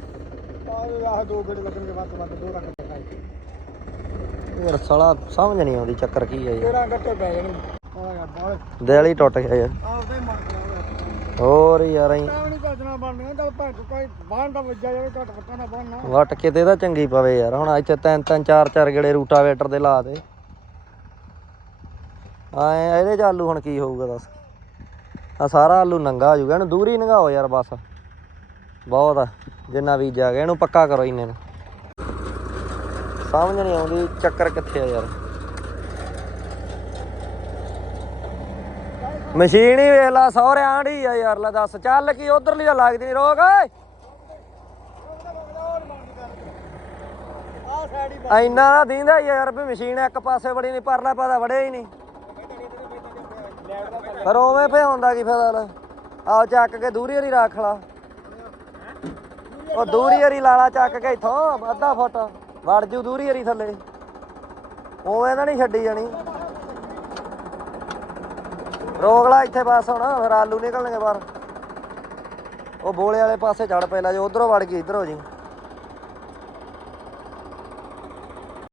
[SPEAKER 3] ਆਹ ਆਹ ਦੋ ਗੇੜੇ ਲੱਗਣਗੇ ਵੱਧ ਤੋਂ ਵੱਧ ਦੋ ਲੱਖ ਦੇ ਖਾਈ
[SPEAKER 1] ਯਾਰ ਸਾਲਾ ਸਮਝ ਨਹੀਂ ਆਉਂਦੀ ਚੱਕਰ ਕੀ ਹੈ ਯਾਰ
[SPEAKER 3] 13 ਗੱਟੇ ਪੈ ਜਾਣੇ। ਆ ਯਾਰ ਬਾਲ
[SPEAKER 1] ਦਿਲ ਹੀ ਟੁੱਟ ਗਿਆ ਯਾਰ। ਹੋਰ ਯਾਰ ਐਂ
[SPEAKER 3] ਨਹੀਂ ਭਜਣਾ ਦਾ ਵੱਜਾ ਜਾਵੇ ਘੱਟ ਵੱਟਾ ਨਾ ਬਣਨਾ।
[SPEAKER 1] ਵਟ ਕੇ ਤੇ ਤਾਂ ਚੰਗੀ ਪਵੇ ਯਾਰ ਹੁਣ ਇੱਥੇ ਤਿੰਨ ਤਿੰਨ ਚਾਰ ਚਾਰ ਗੇੜੇ ਰੂਟਾਵੇਟਰ ਦੇ ਲਾ ਦੇ। ਆਏ ਇਹਦੇ ਚ ਆਲੂ ਹੁਣ ਕੀ ਹੋਊਗਾ ਦੱਸ? ਆ ਸਾਰਾ ਆਲੂ ਨੰਗਾ ਹੋ ਜਾਊਗਾ ਇਹਨੂੰ ਦੂਰ ਹੀ ਨੰਗਾਓ ਯਾਰ ਬਸ। ਬਹੁਤ ਆ ਜਿੰਨਾ ਜਾ ਗਿਆ ਇਹਨੂੰ ਪੱਕਾ ਕਰੋ ਇੰਨੇ ਨੂੰ। ਸਮਝ ਨਹੀਂ ਆਉਂਦੀ ਚੱਕਰ ਕਿੱਥੇ ਆ ਯਾਰ। ਮਸ਼ੀਨ ਹੀ ਵੇਖ ਲਾ ਸਹੁਰੇ ਆਂਢੀ ਆ ਯਾਰ, ਲੈ ਦੱਸ, ਚੱਲ ਕੀ ਉਧਰਲੀ ਤਾਂ ਲੱਗਦੀ ਨਹੀਂ ਰੋਕ ਓਏ। ਇੰਨਾ ਦਾ ਦੀਂਦਾ ਯਾਰ ਵੀ ਮਸ਼ੀਨ ਇੱਕ ਪਾਸੇ ਬੜੀ ਨਹੀਂ ਪਰਲਾ ਪਾਦਾ ਵੜਿਆ ਹੀ ਨਹੀਂ ਪਰ ਉਵੇਂ ਭਿਆਉਂਦਾ ਕੀ ਫਾਇਦਾ ਲੈ। ਆਓ ਚੱਕ ਕੇ ਦੂਰੀ ਹਰੀ ਰੱਖ ਲਾ। ਉਹ ਦੂਰੀ ਹਰੀ ਲਾਲਾ ਚੱਕ ਕੇ ਇਥੋਂ, ਅੱਧਾ ਫੁੱਟ, ਵੜ ਜੂ ਦੂਰੀ ਹਰੀ ਥੱਲੇ। ਉਵੇਂ ਤਾਂ ਨਹੀਂ ਛੱਡੀ ਜਾਣੀ। ਰੋਕ ਲਾ ਇੱਥੇ ਬਸ ਹੁਣ, ਫਿਰ ਆਲੂ ਨਿਕਲਣਗੇ ਬਾਹਰ। ਉਹ ਬੋਲੇ ਵਾਲੇ ਪਾਸੇ ਚੜ ਪਹਿਲਾਂ ਜੇ ਉਧਰੋਂ ਵੜ ਗਈ, ਇਧਰੋਂ ਜੀ।